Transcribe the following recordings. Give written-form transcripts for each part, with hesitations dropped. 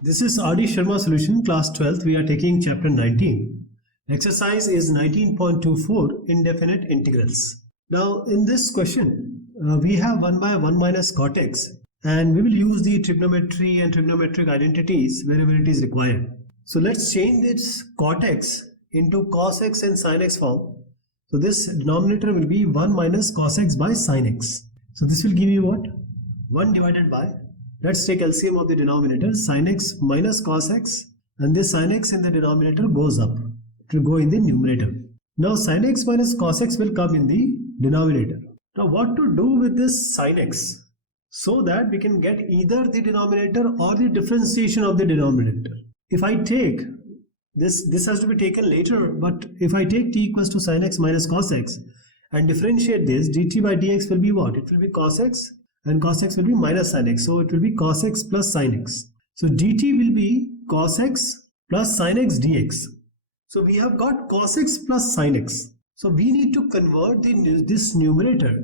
This is RD Sharma solution, class 12th. We are taking chapter 19. Exercise is 19.24, indefinite integrals. Now in this question, we have 1 by 1 minus cot x, and we will use the trigonometry and trigonometric identities wherever it is required. So let's change this cot x into cos x and sin x form. So this denominator will be 1 minus cos x by sin x. So this will give you what? 1 divided by, let's take LCM of the denominator, sin x minus cos x, and this sin x in the denominator goes up. It will go in the numerator. Now sin x minus cos x will come in the denominator. Now what to do with this sin x? So that we can get either the denominator or the differentiation of the denominator. If I take this has to be taken later, but if I take t equals to sin x minus cos x and differentiate this, dt by dx will be what? It will be cos x, and cos x will be minus sin x. So it will be cos x plus sin x. So dt will be cos x plus sin x dx. So we have got cos x plus sin x. So we need to convert this numerator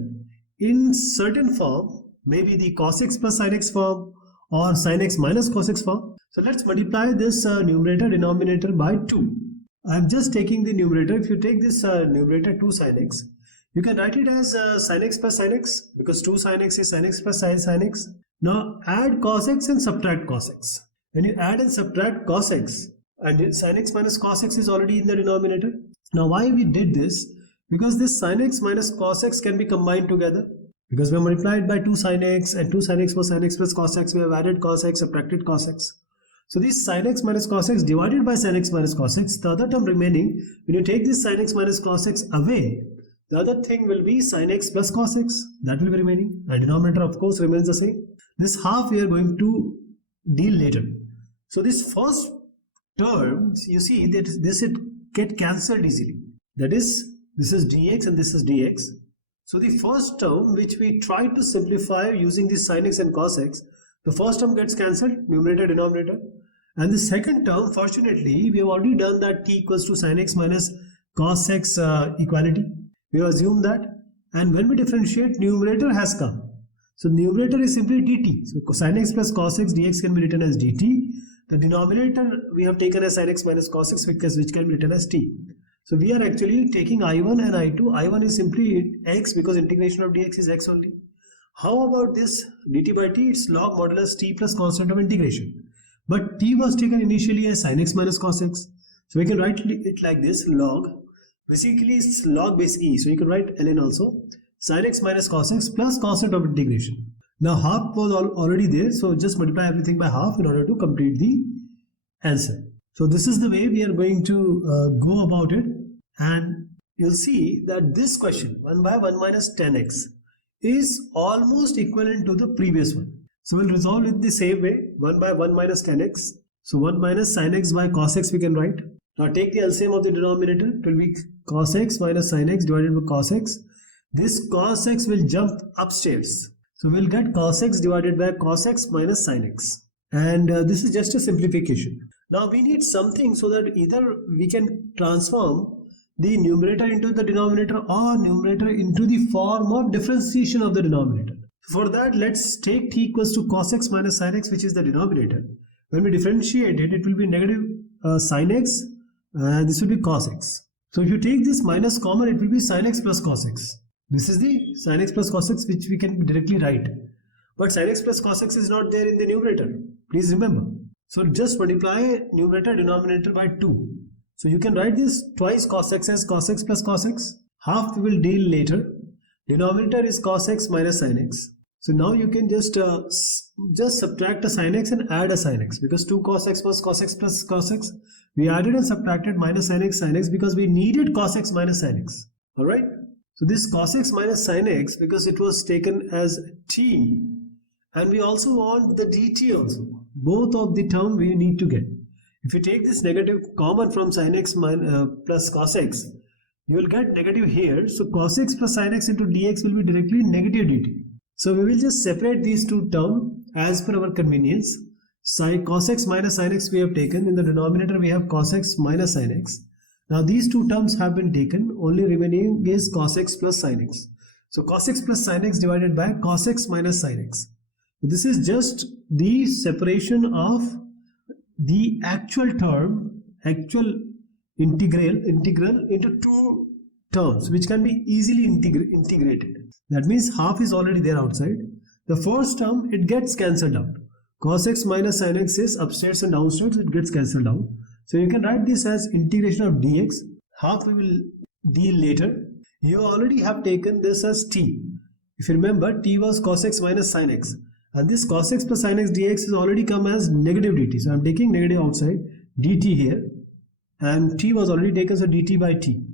in certain form, maybe the cos x plus sin x form or sin x minus cos x form. So let's multiply this numerator denominator by 2. I am just taking the numerator. If you take this numerator 2 sin x, you can write it as sin x plus sin x, because 2 sin x is sin x plus sin x. Now add cos x and subtract cos x. When you add and subtract cos x, and sin x minus cos x is already in the denominator. Now why we did this? Because this sin x minus cos x can be combined together. Because we have multiplied by 2 sin x and 2 sin x was sin x plus cos x, we have added cos x, subtracted cos x. So this sin x minus cos x divided by sin x minus cos x, the other term remaining, when you take this sin x minus cos x away, the other thing will be sin x plus cos x. That will be remaining. And denominator of course remains the same. This half we are going to deal later. So this first term, you see that this it get cancelled easily. That is, this is dx and this is dx. So the first term which we try to simplify using this sin x and cos x, the first term gets cancelled, numerator, denominator. And the second term, fortunately, we have already done that t equals to sin x minus cos x equality. We have assumed that. And when we differentiate, numerator has come. So numerator is simply dt. So sin x plus cos x dx can be written as dt. The denominator we have taken as sin x minus cos x, which can be written as t. So we are actually taking I1 and I2. I1 is simply x because integration of dx is x only. How about this dt by t? It's log modulus t plus constant of integration. But t was taken initially as sin x minus cos x. So we can write it like this, log. Basically it's log base e. So you can write ln also. Sin x minus cos x plus constant of integration. Now half was already there. So just multiply everything by half in order to complete the answer. So this is the way we are going to go about it. And you'll see that this question 1 by 1 minus 10x is almost equivalent to the previous one. So we'll resolve it the same way, 1 by 1 minus 10x. So 1 minus sin x by cos x we can write. Now take the LCM of the denominator. It will be cos x minus sin x divided by cos x. This cos x will jump upstairs. So we'll get cos x divided by cos x minus sin x. And this is just a simplification. Now we need something so that either we can transform the numerator into the denominator or numerator into the form of differentiation of the denominator. For that, let's take t equals to cos x minus sin x, which is the denominator. When we differentiate it, it will be negative sin x, and this will be cos x. So if you take this minus common, it will be sin x plus cos x. This is the sin x plus cos x which we can directly write. But sin x plus cos x is not there in the numerator. Please remember. So just multiply numerator denominator by 2. So you can write this twice cos x as cos x plus cos x. Half we will deal later. Denominator is cos x minus sin x. So now you can just subtract a sin x and add a sin x, because 2 cos x was cos x plus cos x. We added and subtracted minus sin x because we needed cos x minus sin x. Alright. So this cos x minus sin x, because it was taken as t, and we also want the dt also. Both of the term we need to get. If you take this negative common from sin x plus cos x, you will get negative here. So cos x plus sin x into dx will be directly negative dt. So we will just separate these two terms as per our convenience. Cos x minus sin x we have taken. In the denominator we have cos x minus sin x. Now these two terms have been taken. Only remaining is cos x plus sin x. So cos x plus sin x divided by cos x minus sin x. This is just the separation of the actual integral into two terms which can be easily integrated. That means half is already there outside. The first term, it gets cancelled out. Cos x minus sin x is upstairs and downstairs, it gets cancelled out. So you can write this as integration of dx. Half we will deal later. You already have taken this as t. If you remember, t was cos x minus sin x. And this cos x plus sin x dx is already come as negative dt. So I am taking negative outside, dt here. And t was already taken, so dt by t.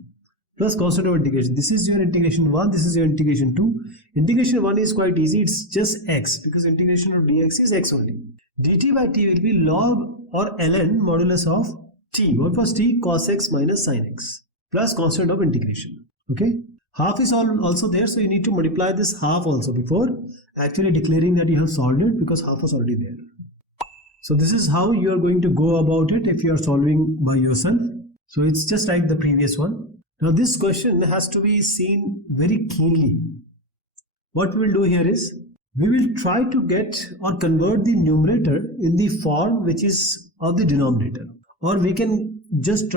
Plus constant of integration. This is your integration 1, this is your integration 2. Integration 1 is quite easy, it's just x, because integration of dx is x only. Dt by t will be log or ln modulus of t. What was t? Cos x minus sin x. Plus constant of integration. Okay. Half is also there, so you need to multiply this half also before actually declaring that you have solved it, because half was already there. So this is how you are going to go about it if you are solving by yourself. So it's just like the previous one. Now this question has to be seen very keenly. What we will do here is, we will try to get or convert the numerator in the form which is of the denominator. Or we can just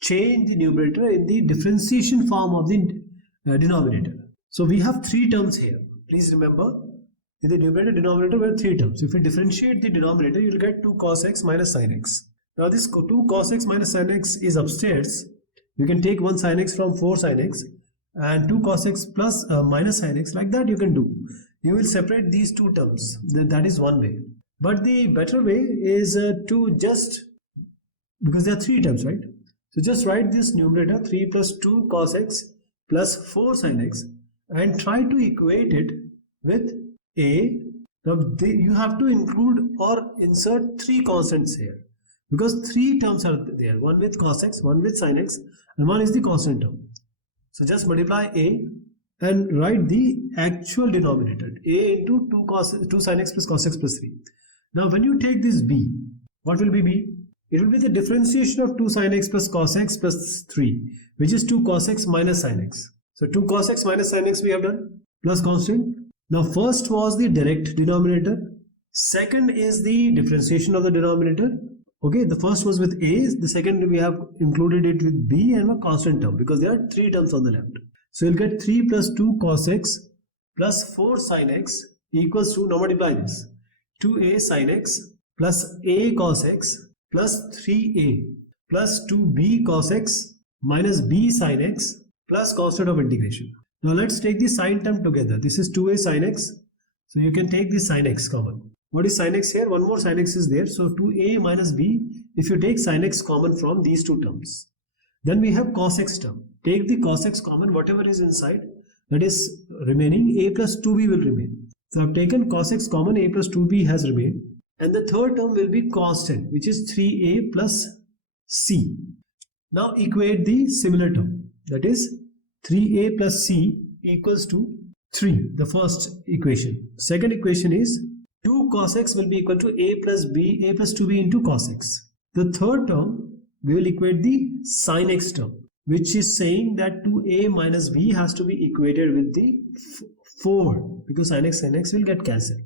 change the numerator in the differentiation form of the denominator. So we have three terms here. Please remember, in the numerator denominator we have three terms. If we differentiate the denominator, you will get 2 cos x minus sin x. Now this 2 cos x minus sin x is upstairs. You can take 1 sin x from 4 sin x and 2 cos x plus minus sin x, like that you can do. You will separate these two terms. That is one way. But the better way is to just, because there are three terms, right? So just write this numerator 3 plus 2 cos x plus 4 sin x and try to equate it with a. Now you have to include or insert three constants here, because three terms are there, one with cos x, one with sin x, and one is the constant term. So just multiply a and write the actual denominator, a into 2 sin x plus cos x plus 3. Now when you take this b, what will be b? It will be the differentiation of 2 sin x plus cos x plus 3, which is 2 cos x minus sin x. So 2 cos x minus sin x we have done, plus constant. Now first was the direct denominator, second is the differentiation of the denominator. Okay, the first was with a, the second we have included it with b and a constant term, because there are three terms on the left. So you'll get 3 plus 2 cos x plus 4 sin x equals to, now multiply this, 2a sin x plus a cos x plus 3a plus 2b cos x minus b sin x plus constant of integration. Now let's take the sine term together. This is 2a sin x. So you can take the sin x common. What is sin x here? One more sin x is there. So 2a minus b, if you take sin x common from these two terms. Then we have cos x term. Take the cos x common, whatever is inside, that is remaining, a plus 2b will remain. So I've taken cos x common, a plus 2b has remained. And the third term will be constant, which is 3a plus c. Now equate the similar term, that is 3a plus c equals to 3, the first equation. Second equation is 2 cos x will be equal to a plus 2b into cos x. The third term, we will equate the sin x term, which is saying that 2a minus b has to be equated with the 4, because sin x will get cancelled.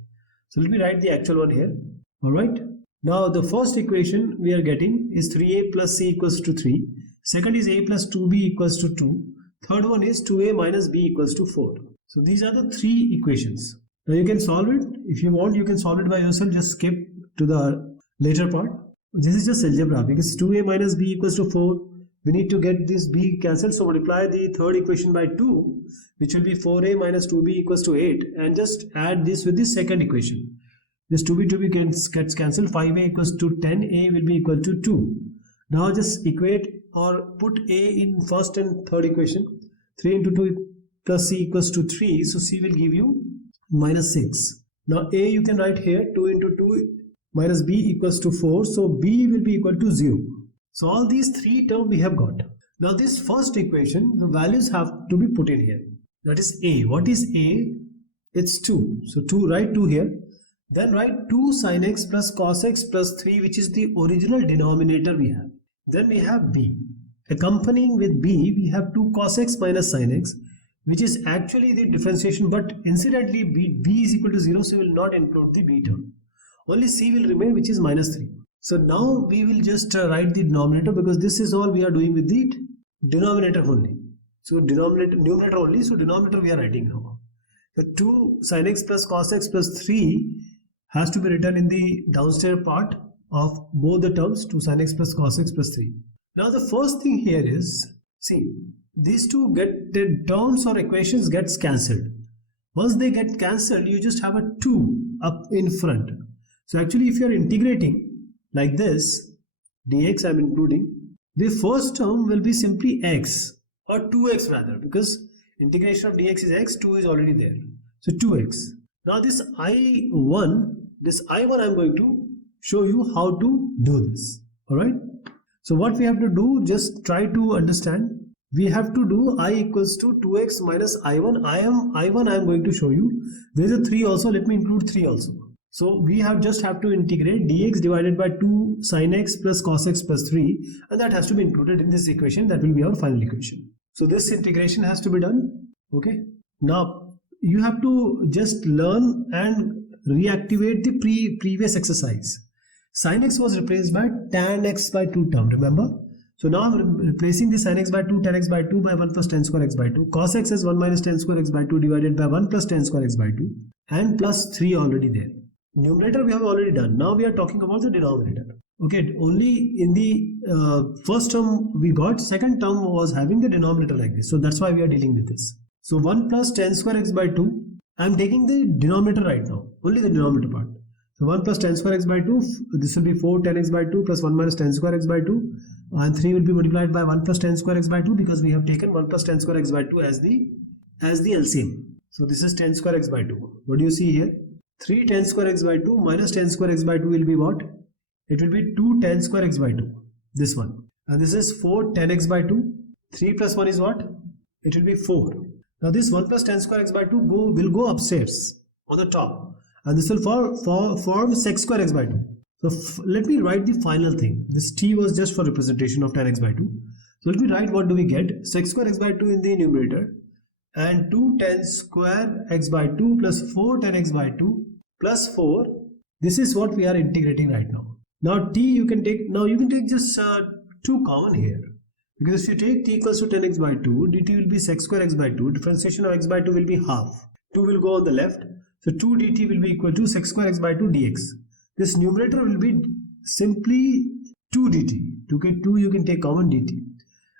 So let me write the actual one here. Alright. Now the first equation we are getting is 3a plus c equals to 3. Second is a plus 2b equals to 2. Third one is 2a minus b equals to 4. So these are the three equations. Now you can solve it. If you want, you can solve it by yourself. Just skip to the later part. This is just algebra, because 2a minus b equals to 4. We need to get this b cancelled. So multiply the third equation by 2, which will be 4a minus 2b equals to 8. And just add this with the second equation. This 2b gets cancelled. 5a equals to 10. A will be equal to 2. Now just equate or put a in first and third equation. 3 into 2 plus c equals to 3. So c will give you minus 6. Now a you can write here, 2 into 2 minus b equals to 4. So b will be equal to 0. So all these three terms we have got. Now this first equation, the values have to be put in here. That is a. What is a? It's 2. So write 2 here. Then write 2 sin x plus cos x plus 3, which is the original denominator we have. Then we have b. Accompanying with b, we have 2 cos x minus sin x, which is actually the differentiation, but incidentally b is equal to 0, so we will not include the b term. Only c will remain, which is minus 3. So now we will just write the denominator, because this is all we are doing with the denominator only. So numerator only, so denominator we are writing now. So 2 sin x plus cos x plus 3 has to be written in the downstairs part of both the terms, 2 sin x plus cos x plus 3. Now the first thing here is, see, these two the terms or equations gets cancelled. Once they get cancelled, you just have a 2 up in front. So actually if you are integrating like this, dx I am including, the first term will be simply x, or 2x rather, because integration of dx is x, 2 is already there. So 2x. Now this I1 I am going to show you how to do this. Alright. So what we have to do, just try to understand. We have to do I equals to 2x minus I1. I am going to show you. There is a 3 also. Let me include 3 also. So we just have to integrate dx divided by 2 sin x plus cos x plus 3, and that has to be included in this equation. That will be our final equation. So this integration has to be done. Okay. Now you have to just learn and reactivate the previous exercise. Sin x was replaced by tan x by 2 term, remember? So now I'm replacing the sin x by 2, tan x by 2 by 1 plus tan square x by 2. Cos x is 1 minus tan square x by 2 divided by 1 plus tan square x by 2, and plus 3 already there. Numerator we have already done. Now we are talking about the denominator. Okay, only in the first term we got, second term was having the denominator like this. So that's why we are dealing with this. So 1 plus tan square x by 2, I am taking the denominator right now, only the denominator part. So 1 plus tan square x by 2, this will be 4 tan x by 2 plus 1 minus tan square x by 2, and 3 will be multiplied by 1 plus tan square x by 2, because we have taken 1 plus tan square x by 2 as the LCM. So this is tan square x by 2. What do you see here? 3 tan square x by 2 minus tan square x by 2 will be what? It will be 2 tan square x by 2. This one. And this is 4 tan x by 2. 3 plus 1 is what? It will be 4. Now this 1 plus tan square x by 2 will go upstairs on the top. And this will form sec square x by 2. So let me write the final thing. This t was just for representation of tan x by 2. So let me write what do we get. Sec square x by 2 in the numerator, and 2 tan square x by 2 plus 4 tan x by 2 plus 4. This is what we are integrating right now. Now t you can take just 2 common here, because if you take t equals to tan x by 2, dt will be sec square x by 2. Differentiation of x by 2 will be half. 2 will go on the left. So 2 dt will be equal to sec square x by 2 dx. This numerator will be simply 2 dt. To get 2 you can take common dt.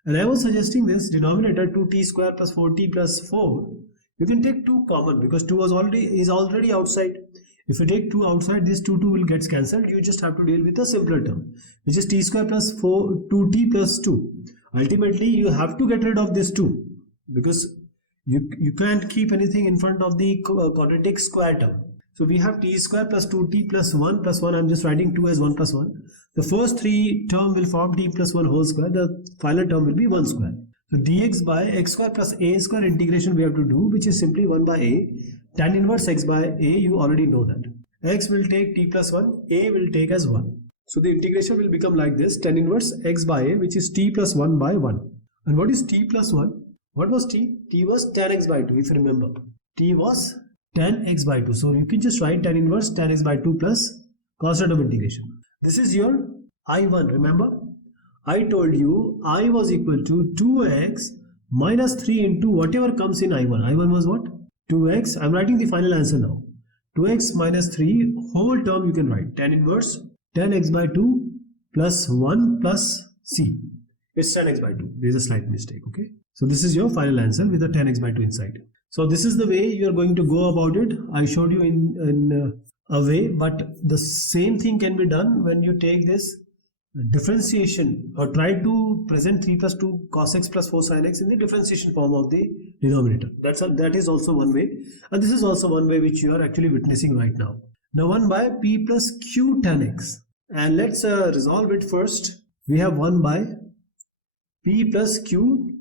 And I was suggesting this denominator 2t square plus 4t plus 4. You can take 2 common, because 2 is already outside. If you take 2 outside, this 2 will get cancelled. You just have to deal with a simpler term, which is t square plus 2t plus 2. Ultimately, you have to get rid of this 2, because you can't keep anything in front of the quadratic square term. So we have t square plus 2t plus 1 plus 1. I'm just writing 2 as 1 plus 1. The first 3 term will form t plus 1 whole square. The final term will be 1 square. So dx by x square plus a square integration we have to do, which is simply 1 by a. Tan inverse x by a, you already know that. X will take t plus 1, a will take as 1. So the integration will become like this. Tan inverse x by a, which is t plus 1 by 1. And what is t plus 1? What was t? T was tan x by 2, if you remember. T was tan x by 2. So you can just write tan inverse tan x by 2 plus constant of integration. This is your I1, remember? I told you I was equal to 2x minus 3 into whatever comes in I1. I1 was what? 2x. I'm writing the final answer now. 2x minus 3 whole term you can write. Tan inverse tan x by 2 plus 1 plus c. It's tan x by 2. There is a slight mistake, okay? So this is your final answer with the tan x by 2 inside. So this is the way you are going to go about it. I showed you in a way, but the same thing can be done when you take this differentiation or try to present 3 plus 2 cos x plus 4 sin x in the differentiation form of the denominator. That is also one way, and this is also one way which you are actually witnessing right now. Now 1 by p plus q tan x, and let's resolve it first. We have 1 by p plus q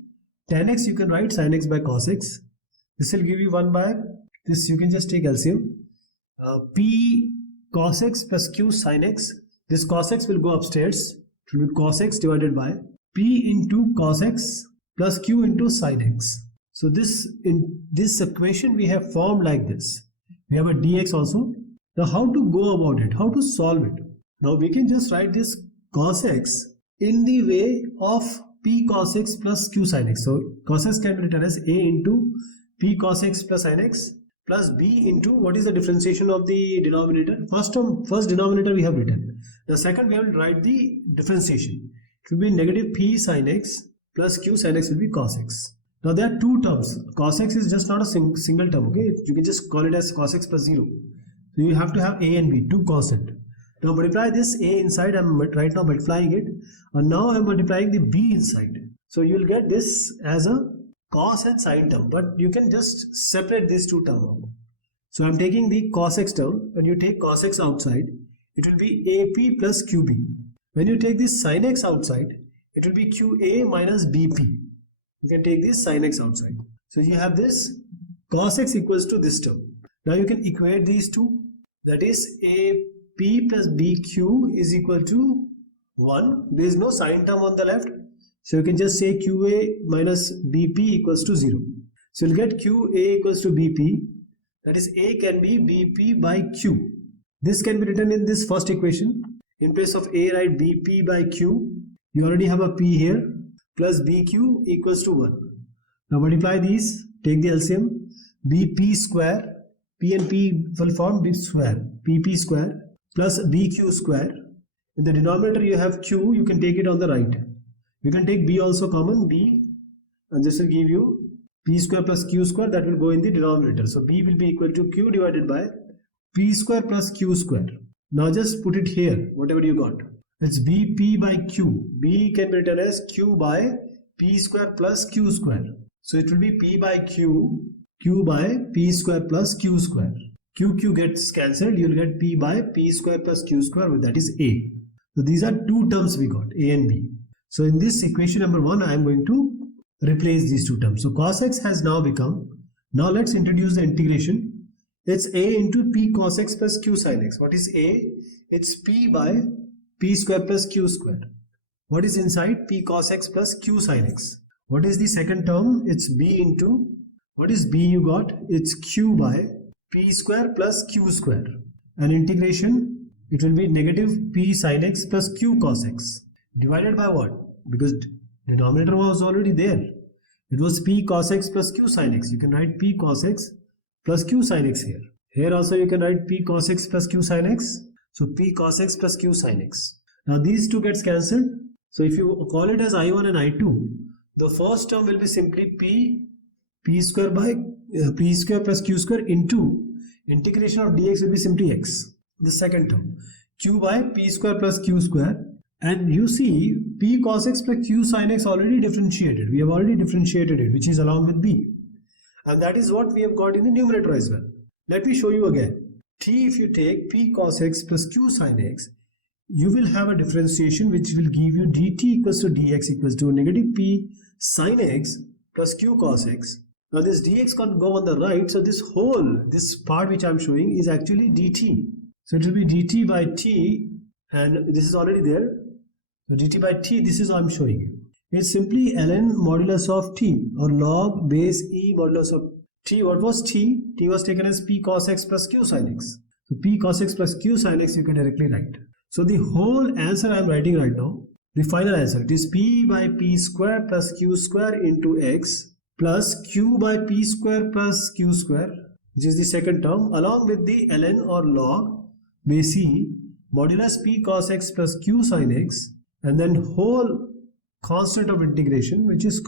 tan x. You can write sin x by cos x. This will give you 1 by this. You can just take LCM. P cos x plus q sin x. This cos x will go upstairs. It will be cos x divided by p into cos x plus q into sin x. So in this equation we have formed like this. We have a dx also. Now how to go about it? How to solve it? Now we can just write this cos x in the way of p cos x plus q sin x. So cos x can be written as a into p cos x plus sin x plus b into, what is the differentiation of the denominator? First denominator we have written. The second we have to write the differentiation. It will be negative p sin x plus q sin x will be cos x. Now there are two terms. Cos x is just not a single term, okay? You can just call it as cos x plus 0. So you have to have a and b, two constant. Now multiply this a inside. I'm right now multiplying it, and now I'm multiplying the b inside. So you will get this as a cos and sin term, but you can just separate these two terms. So I'm taking the cos x term. When you take cos x outside, it will be ap plus qb. When you take this sin x outside, it will be qa minus bp. You can take this sin x outside. So you have this cos x equals to this term. Now you can equate these two. That is ap plus bq is equal to 1. There is no sin term on the left. So you can just say qa minus bp equals to 0. So you'll get qa equals to bp. That is, a can be bp by q. This can be written in this first equation. In place of a, write bp by q. You already have a p here. Plus bq equals to 1. Now multiply these, take the LCM, bp square, p and p will form b square, pp square plus bq square. In the denominator you have q, you can take it on the right. You can take b also common, b, and this will give you p square plus q square, that will go in the denominator. So b will be equal to q divided by p square plus q square. Now just put it here, whatever you got. It's bp by q. B can be written as q by p square plus q square. So it will be p by q, q by p square plus q square. Q gets cancelled. You will get p by p square plus q square, that is a. So these are two terms we got, a and b. So in this equation number 1, I am going to replace these two terms. So cos x has now become, now let's introduce the integration. It's a into p cos x plus q sin x. What is a? It's p by p square plus q square. What is inside? P cos x plus q sin x. What is the second term? It's b into, what is b you got? It's q by p square plus q square. And integration, it will be negative p sin x plus q cos x. Divided by what? Because denominator was already there. It was p cos x plus q sin x. You can write p cos x plus q sin x here. Here also you can write p cos x plus q sin x. So p cos x plus q sin x. Now these two gets cancelled. So if you call it as I1 and I2, the first term will be simply p square by p square plus q square into integration of dx will be simply x. The second term, q by p square plus q square. And you see p cos x plus q sin x already differentiated. We have already differentiated it, which is along with b. And that is what we have got in the numerator as well. Let me show you again. T, if you take p cos x plus q sin x, you will have a differentiation which will give you dt equals to dx equals to negative p sin x plus q cos x. Now this dx can't go on the right, so this part which I am showing is actually dt. So it will be dt by t, and this is already there. So dt by t, this is what I am showing you. It's simply ln modulus of t, or log base e modulus of t. What was t? T was taken as p cos x plus q sin x. So p cos x plus q sin x you can directly write. So the whole answer I am writing right now, the final answer, it is p by p square plus q square into x plus q by p square plus q square, which is the second term, along with the ln or log base e modulus p cos x plus q sin x, and then whole constant of integration, which is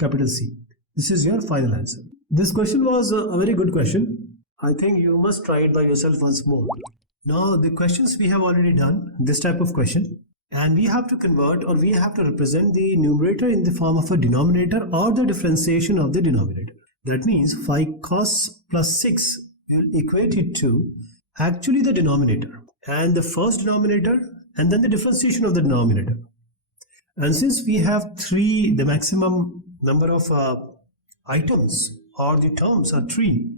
capital C. This is your final answer. This question was a very good question. I think you must try it by yourself once more. Now the questions we have already done, this type of question, and we have to convert, or we have to represent the numerator in the form of a denominator or the differentiation of the denominator. That means 5 cos plus 6 will equate it to actually the denominator, and the first denominator, and then the differentiation of the denominator. And since we have 3, the maximum number of items or the terms are 3,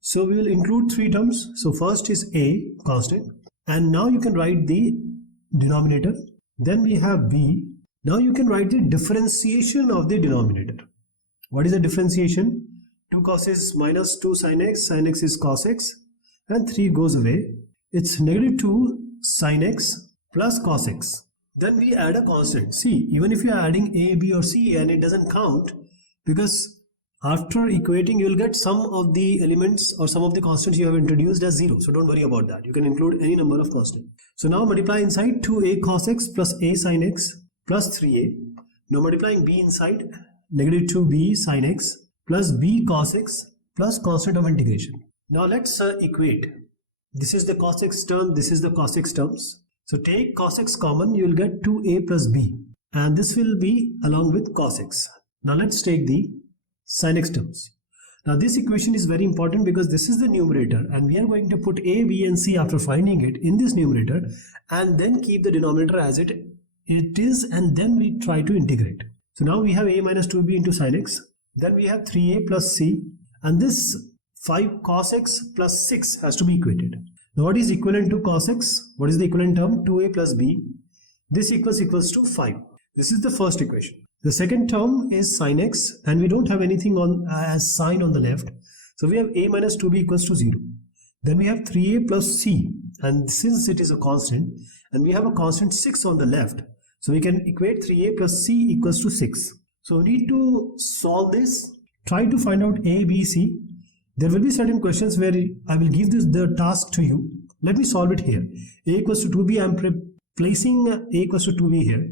so we will include 3 terms. So first is a constant, and now you can write the denominator. Then we have b. Now you can write the differentiation of the denominator. What is the differentiation? 2 cos is minus 2 sin x is cos x, and 3 goes away. It's negative 2 sin x plus cos x. Then we add a constant. See, even if you are adding a, b or c and it doesn't count, because after equating you will get some of the elements or some of the constants you have introduced as 0. So don't worry about that. You can include any number of constant. So now multiply inside 2a cos x plus a sin x plus 3a. Now multiplying b inside, negative 2b sin x plus b cos x plus constant of integration. Now let's equate. This is the cos x term, this is the cos x terms. So take cos x common, you will get 2a plus b, and this will be along with cos x. Now let's take the sin x terms. Now this equation is very important because this is the numerator and we are going to put a, b and c after finding it in this numerator and then keep the denominator as it is, and then we try to integrate. So now we have a minus 2b into sin x, then we have 3a plus c, and this 5 cos x plus 6 has to be equated. Now what is equivalent to cos x? What is the equivalent term? 2a plus b. This equals to 5. This is the first equation. The second term is sin x, and we don't have anything on as sign on the left. So we have a minus 2b equals to 0. Then we have 3a plus c, and since it is a constant and we have a constant 6 on the left, so we can equate 3a plus c equals to 6. So we need to solve this. Try to find out a, b, c. There will be certain questions where I will give the task to you. Let me solve it here. A equals to 2b, I am placing a equals to 2b here,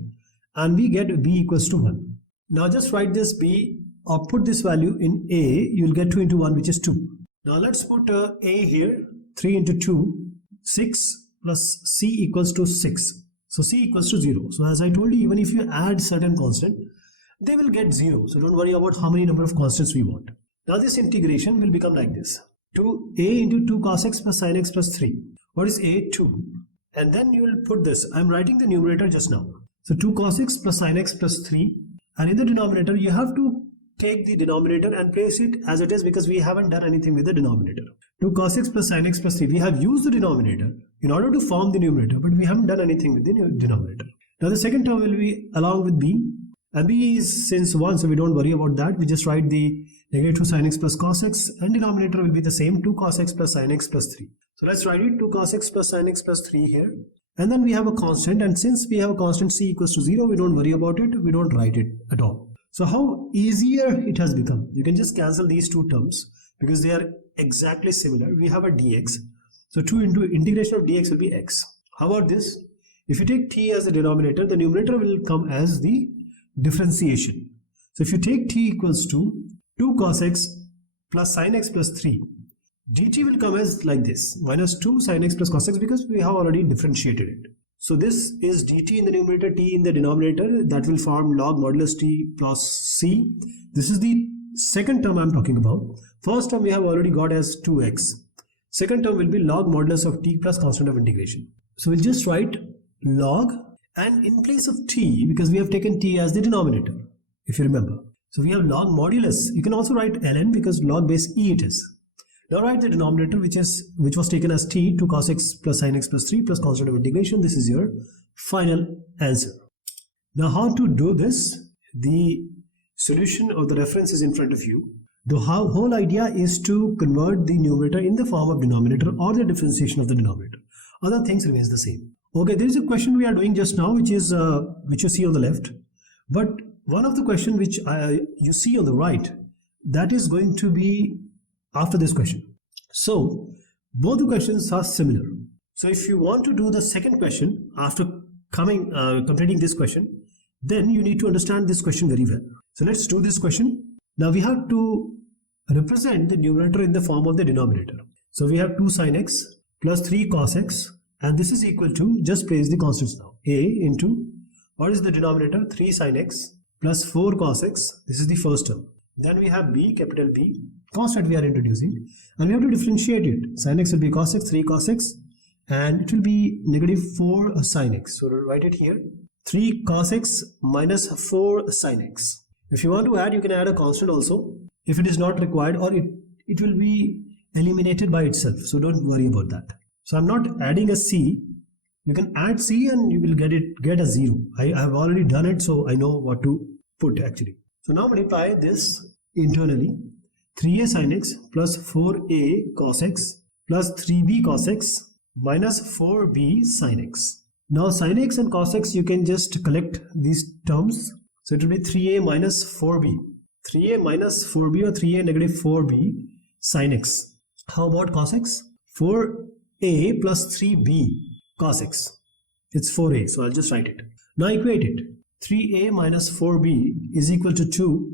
and we get b equals to 1. Now just write this b or put this value in a, you will get 2 into 1, which is 2. Now let's put a here, 3 into 2, 6 plus c equals to 6. So c equals to 0. So as I told you, even if you add certain constant, they will get 0. So don't worry about how many number of constants we want. Now this integration will become like this. 2a into 2 cos x plus sin x plus 3. What is a? 2. And then you will put this. I am writing the numerator just now. So 2 cos x plus sin x plus 3. And in the denominator, you have to take the denominator and place it as it is because we haven't done anything with the denominator. 2 cos x plus sin x plus 3. We have used the denominator in order to form the numerator, but we haven't done anything with the denominator. Now the second term will be along with b. And b is since 1, so we don't worry about that. We just write the negative 2 sin x plus cos x, and denominator will be the same, 2 cos x plus sin x plus 3. So let's write it 2 cos x plus sin x plus 3 here. And then we have a constant, and since we have a constant c equals to 0, we don't worry about it. We don't write it at all. So how easier it has become. You can just cancel these two terms because they are exactly similar. We have a dx. So 2 into integration of dx will be x. How about this? If you take t as the denominator, the numerator will come as the differentiation. So if you take t equals to 2 cos x plus sin x plus 3, dt will come as like this, minus 2 sin x plus cos x, because we have already differentiated it. So this is dt in the numerator, t in the denominator. That will form log modulus t plus c. This is the second term I am talking about. First term we have already got as 2x. Second term will be log modulus of t plus constant of integration. So we'll just write log, and in place of t, because we have taken t as the denominator, if you remember. So we have log modulus. You can also write ln because log base e it is. Now write the denominator which was taken as t, 2 cos x plus sin x plus 3 plus constant of integration. This is your final answer. Now how to do this? The solution or the reference is in front of you. The whole idea is to convert the numerator in the form of denominator or the differentiation of the denominator. Other things remains the same. Okay, there is a question we are doing just now, which is which you see on the left. But one of the question which you see on the right, that is going to be after this question. So both the questions are similar. So if you want to do the second question after completing this question, then you need to understand this question very well. So let's do this question. Now we have to represent the numerator in the form of the denominator. So we have 2 sin x plus 3 cos x, and this is equal to, just place the constants now, a into, what is the denominator? 3 sin x plus 4 cos x. This is the first term. Then we have b, capital B, constant we are introducing, and we have to differentiate it. Sin x will be cos x, 3 cos x, and it will be negative 4 sin x. So write it here, 3 cos x minus 4 sin x. If you want to add, you can add a constant also if it is not required, or it will be eliminated by itself. So don't worry about that. So I'm not adding a c. You can add c and you will get a 0. I have already done it, so I know what to put actually. So now multiply this internally. 3a sin x plus 4a cos x plus 3b cos x minus 4b sin x. Now sin x and cos x, you can just collect these terms. So it will be 3a minus 4b. 3a minus 4b or 3a negative 4b sin x. How about cos x? 4a plus 3b cos x. It's 4a, so I'll just write it. Now equate it. 3a minus 4b is equal to 2.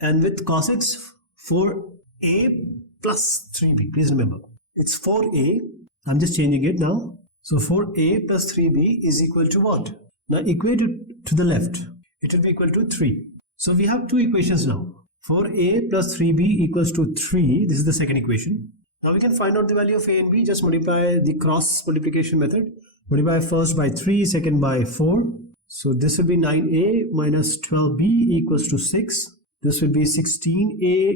And with cos x, 4a plus 3b. Please remember, it's 4a. I'm just changing it now. So 4a plus 3b is equal to what? Now equate it to the left. It will be equal to 3. So we have two equations now. 4a plus 3b equals to 3. This is the second equation. Now we can find out the value of a and b. Just multiply the cross multiplication method. Multiply first by 3, second by 4. So this will be 9a minus 12b equals to 6. This will be 16a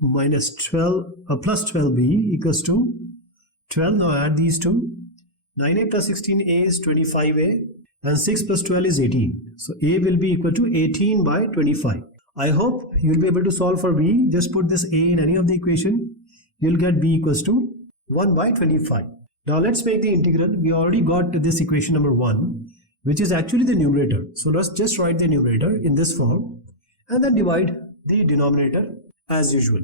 minus 12 plus 12b equals to 12. Now add these two. 9a plus 16a is 25a and 6 plus 12 is 18. So a will be equal to 18 by 25. I hope you'll be able to solve for b. Just put this a in any of the equation. You'll get b equals to 1 by 25. Now let's make the integral. We already got this equation number 1, which is actually the numerator. So let's just write the numerator in this form and then divide the denominator as usual.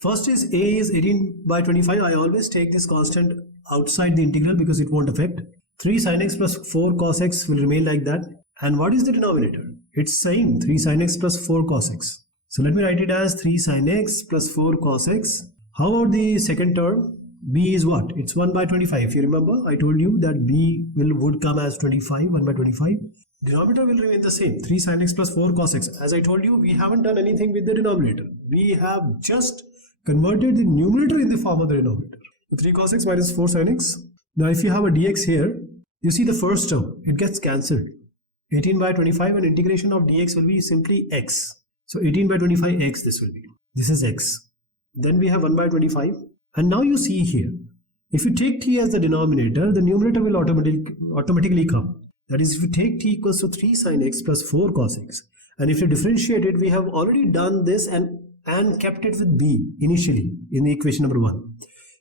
First is a is 18 by 25. I always take this constant outside the integral because it won't affect. 3 sin x plus 4 cos x will remain like that. And what is the denominator? It's same, 3 sin x plus 4 cos x. So let me write it as 3 sin x plus 4 cos x. How about the second term? B is what? It's 1 by 25. If you remember, I told you that b would come as 25, 1 by 25. Denominator will remain the same, 3 sin x plus 4 cos x. As I told you, we haven't done anything with the denominator. We have just converted the numerator in the form of the denominator. So 3 cos x minus 4 sin x. Now if you have a dx here, you see the first term, it gets cancelled. 18 by 25 and integration of dx will be simply x. So 18 by 25 x this will be. This is x. Then we have 1 by 25. And now you see here, if you take t as the denominator, the numerator will automatically come. That is, if you take t equals to 3 sin x plus 4 cos x, and if you differentiate it, we have already done this and kept it with b initially in the equation number 1.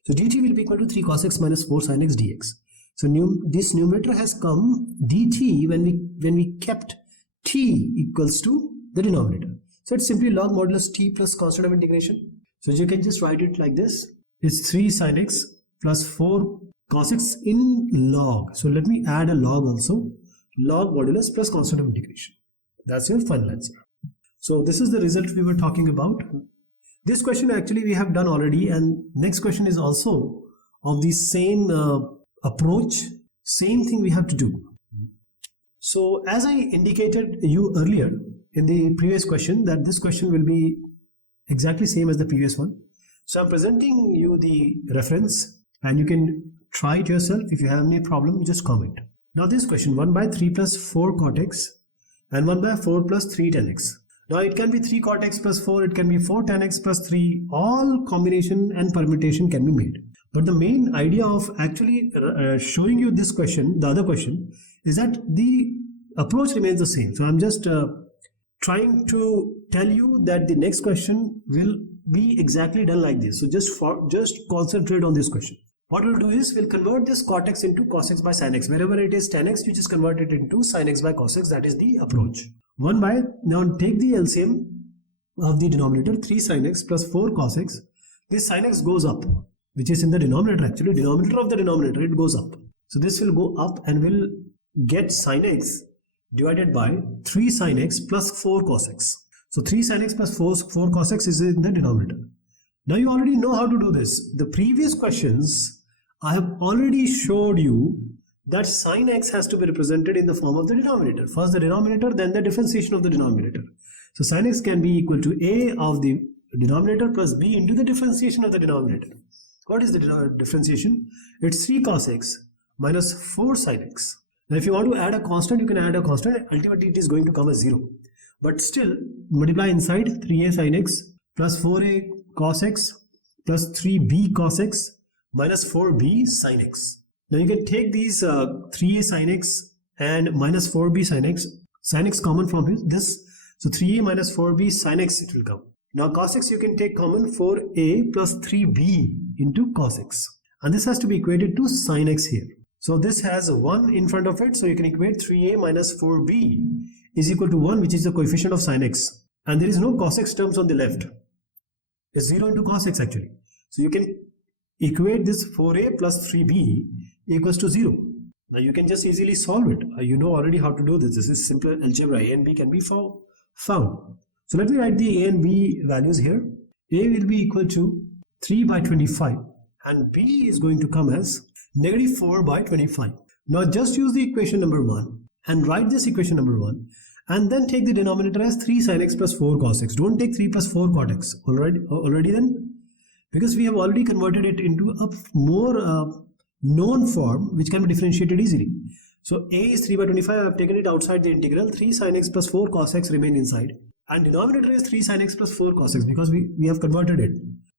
So dt will be equal to 3 cos x minus 4 sin x dx. So this numerator has come dt when we kept t equals to the denominator. So it's simply log modulus t plus constant of integration. So you can just write it like this. It's 3 sin x plus 4 cos x in log. So let me add a log also. Log modulus plus constant of integration. That's your final answer. So this is the result we were talking about. This question actually we have done already, and next question is also of the same approach. Same thing we have to do. So as I indicated you earlier in the previous question, that this question will be exactly same as the previous one. So I'm presenting you the reference and you can try it yourself. If you have any problem, you just comment. Now this question, 1 by 3 plus 4 cot x and 1 by 4 plus 3 tan x. Now it can be 3 cot x plus 4, it can be 4 tan x plus 3. All combination and permutation can be made. But the main idea of actually showing you this question, the other question, is that the approach remains the same. So I'm just trying to tell you that the next question will be exactly done like this. So just concentrate on this question. What we'll do is we'll convert this cot x into cos x by sin x. Wherever it is tan x, you just convert it into sin x by cos x. That is the approach. 1 by, now take the LCM of the denominator, 3 sin x plus 4 cos x. This sin x goes up, which is in the denominator actually. Denominator of the denominator, it goes up. So this will go up and we'll get sin x divided by 3 sin x plus 4 cos x. So 3 sin x plus 4 cos x is in the denominator. Now you already know how to do this. The previous questions, I have already showed you that sin x has to be represented in the form of the denominator. First the denominator, then the differentiation of the denominator. So sin x can be equal to a of the denominator plus b into the differentiation of the denominator. What is the differentiation? It's 3 cos x minus 4 sin x. Now if you want to add a constant, you can add a constant. Ultimately it is going to come as 0. But still, multiply inside 3a sin x plus 4a cos x plus 3b cos x minus 4b sin x. Now you can take these 3a sin x and minus 4b sin x common from this. So 3a minus 4b sin x it will come. Now cos x you can take common 4a plus 3b into cos x. And this has to be equated to sin x here. So this has 1 in front of it, so you can equate 3a minus 4b is equal to 1, which is the coefficient of sin x. And there is no cos x terms on the left. It's 0 into cos x actually. So you can equate this 4a plus 3b equals to 0. Now you can just easily solve it. You know already how to do this. This is simple algebra. A and b can be found. So let me write the a and b values here. A will be equal to 3 by 25 and b is going to come as negative 4 by 25. Now just use the equation number 1 and write this equation number 1 and then take the denominator as 3 sin x plus 4 cos x. Don't take 3 plus 4 cot x already then, because we have already converted it into a more known form which can be differentiated easily. So a is 3 by 25. I have taken it outside the integral. 3 sin x plus 4 cos x remain inside, and denominator is 3 sin x plus 4 cos x because we have converted it.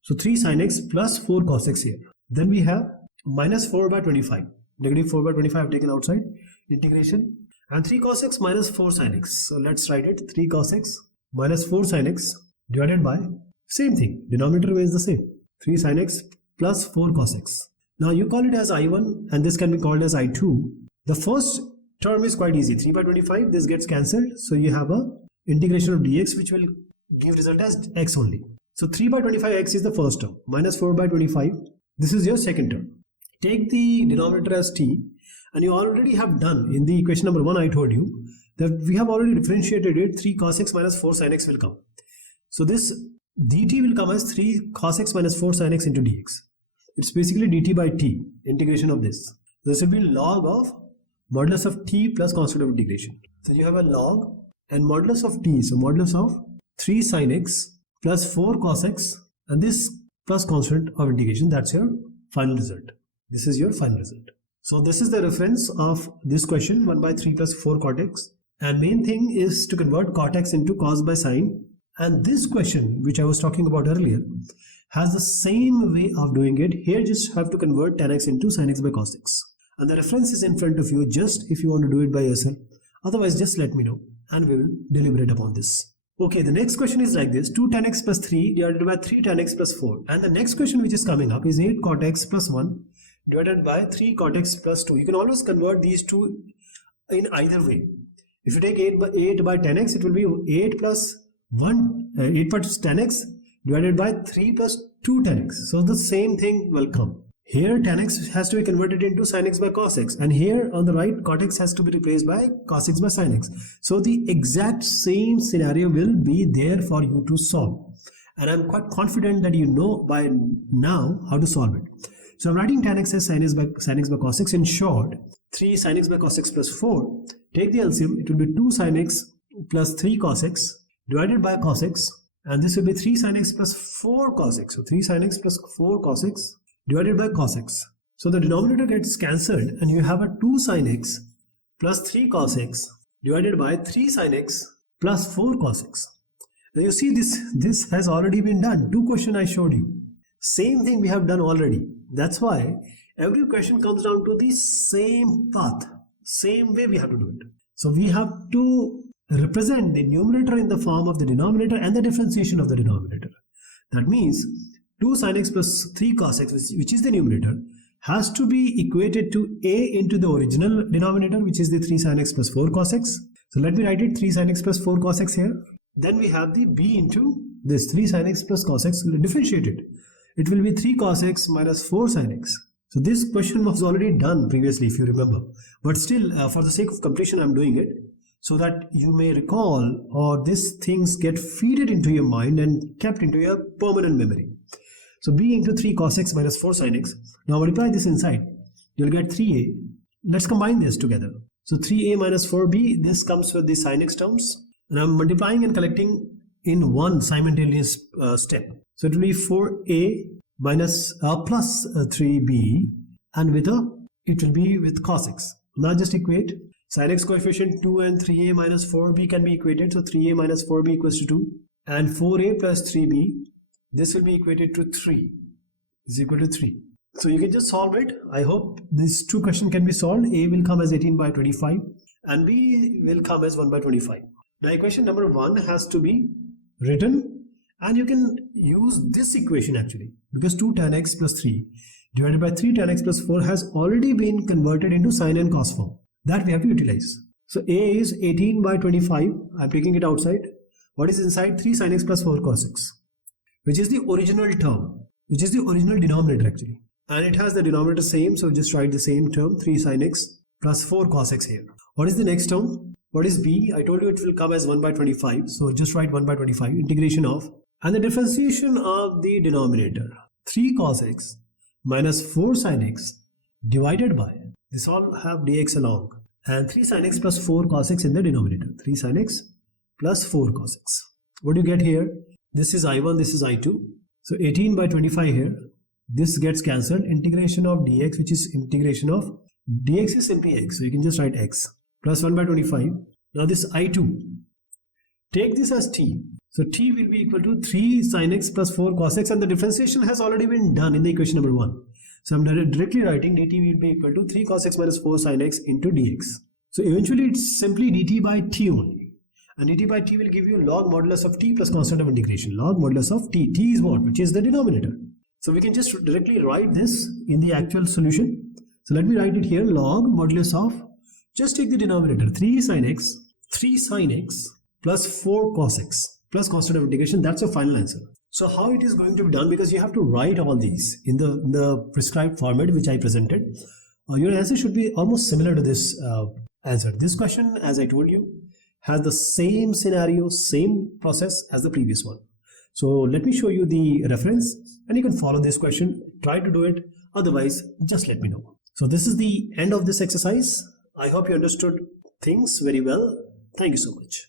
So 3 sin x plus 4 cos x here. Then we have minus 4 by 25. Negative 4 by 25 I have taken outside integration, and 3 cos x minus 4 sin x. So let's write it. 3 cos x minus 4 sin x divided by same thing. Denominator remains the same. 3 sin x plus 4 cos x. Now you call it as I1 and this can be called as I2. The first term is quite easy. 3 by 25, this gets cancelled. So you have a integration of dx which will give result as x only. So 3 by 25x is the first term. Minus 4 by 25. This is your second term. Take the denominator as t, and you already have done in the equation number 1. I told you that we have already differentiated it. 3 cos x minus 4 sin x will come. So this dt will come as 3 cos x minus 4 sin x into dx. It's basically dt by t, integration of this. This will be log of modulus of t plus constant of integration. So you have a log and modulus of t. So modulus of 3 sin x plus 4 cos x and this plus constant of integration. That's your final result. This is your final result. So this is the reference of this question, 1 by 3 plus 4 cot x. And main thing is to convert cot x into cos by sin. And this question, which I was talking about earlier, has the same way of doing it. Here just have to convert tan x into sin x by cos x. And the reference is in front of you, just if you want to do it by yourself. Otherwise, just let me know and we will deliberate upon this. Okay, the next question is like this. 2 tan x plus 3 divided by 3 tan x plus 4. And the next question which is coming up is 8 cot x plus 1 divided by 3 cot x plus 2. You can always convert these two in either way. If you take 8 by tan x, it will be 8 plus 8 plus tan x divided by 3 plus 2 tan x. So the same thing will come. Here tan x has to be converted into sin x by cos x, and here on the right cot x has to be replaced by cos x by sin x. So the exact same scenario will be there for you to solve, and I'm quite confident that you know by now how to solve it. So I'm writing tan x as sin x by cos x. In short, 3 sin x by cos x plus 4. Take the LCM, it will be 2 sin x plus 3 cos x divided by cos x, and this will be 3 sin x plus 4 cos x. So 3 sin x plus 4 cos x divided by cos x. So the denominator gets cancelled and you have a 2 sin x plus 3 cos x divided by 3 sin x plus 4 cos x. Now you see this has already been done. 2 questions I showed you. Same thing we have done already. That's why every question comes down to the same path. Same way we have to do it. So we have to represent the numerator in the form of the denominator and the differentiation of the denominator. That means 2 sin x plus 3 cos x, which is the numerator, has to be equated to a into the original denominator, which is the 3 sin x plus 4 cos x. So let me write it 3 sin x plus 4 cos x here. Then we have the b into this 3 sin x plus cos x differentiated. It will be 3 cos x minus 4 sin x. So this question was already done previously, if you remember. But still, for the sake of completion, I'm doing it so that you may recall, or these things get feeded into your mind and kept into your permanent memory. So b into 3 cos x minus 4 sin x. Now multiply this inside. You'll get 3a. Let's combine this together. So 3a minus 4b, this comes with the sin x terms. And I'm multiplying and collecting in one simultaneous step. So it will be 4a minus plus 3b, and it will be with cos x. Now just equate. Sin x coefficient 2 and 3a minus 4b can be equated. So 3a minus 4b equals to 2. And 4a plus 3b, this will be equated to 3. Is equal to 3. So you can just solve it. I hope these 2 questions can be solved. A will come as 18 by 25 and b will come as 1 by 25. Now equation number 1 has to be written, and you can use this equation actually, because 2 tan x plus 3 divided by 3 tan x plus 4 has already been converted into sine and cos form. That we have to utilize. So a is 18 by 25. I'm taking it outside. What is inside? 3 sin x plus 4 cos x, which is the original term, which is the original denominator actually. And it has the denominator same, so just write the same term, 3 sin x plus 4 cos x here. What is the next term? What is b? I told you it will come as 1 by 25. So just write 1 by 25, integration of, and the differentiation of the denominator, 3 cos x minus 4 sin x divided by, this all have dx along, and 3 sin x plus 4 cos x in the denominator, 3 sin x plus 4 cos x. What do you get here? This is I1, this is I2. So 18 by 25 here. This gets cancelled. Integration of dx, which is integration of dx is simply x. So you can just write x plus 1 by 25. Now this I2. Take this as t. So t will be equal to 3 sin x plus 4 cos x, and the differentiation has already been done in the equation number 1. So I'm directly writing dt will be equal to 3 cos x minus 4 sin x into dx. So eventually it's simply dt by t only. And dt by t will give you log modulus of t plus constant of integration. Log modulus of t. T is what? Which is the denominator. So we can just directly write this in the actual solution. So let me write it here. Log modulus of, just take the denominator, 3 sin x plus 4 cos x plus constant of integration. That's your final answer. So how it is going to be done, because you have to write all these in the prescribed format which I presented. Your answer should be almost similar to this answer. This question, as I told you, has the same scenario, same process as the previous one. So let me show you the reference and you can follow this question. Try to do it. Otherwise, just let me know. So this is the end of this exercise. I hope you understood things very well. Thank you so much.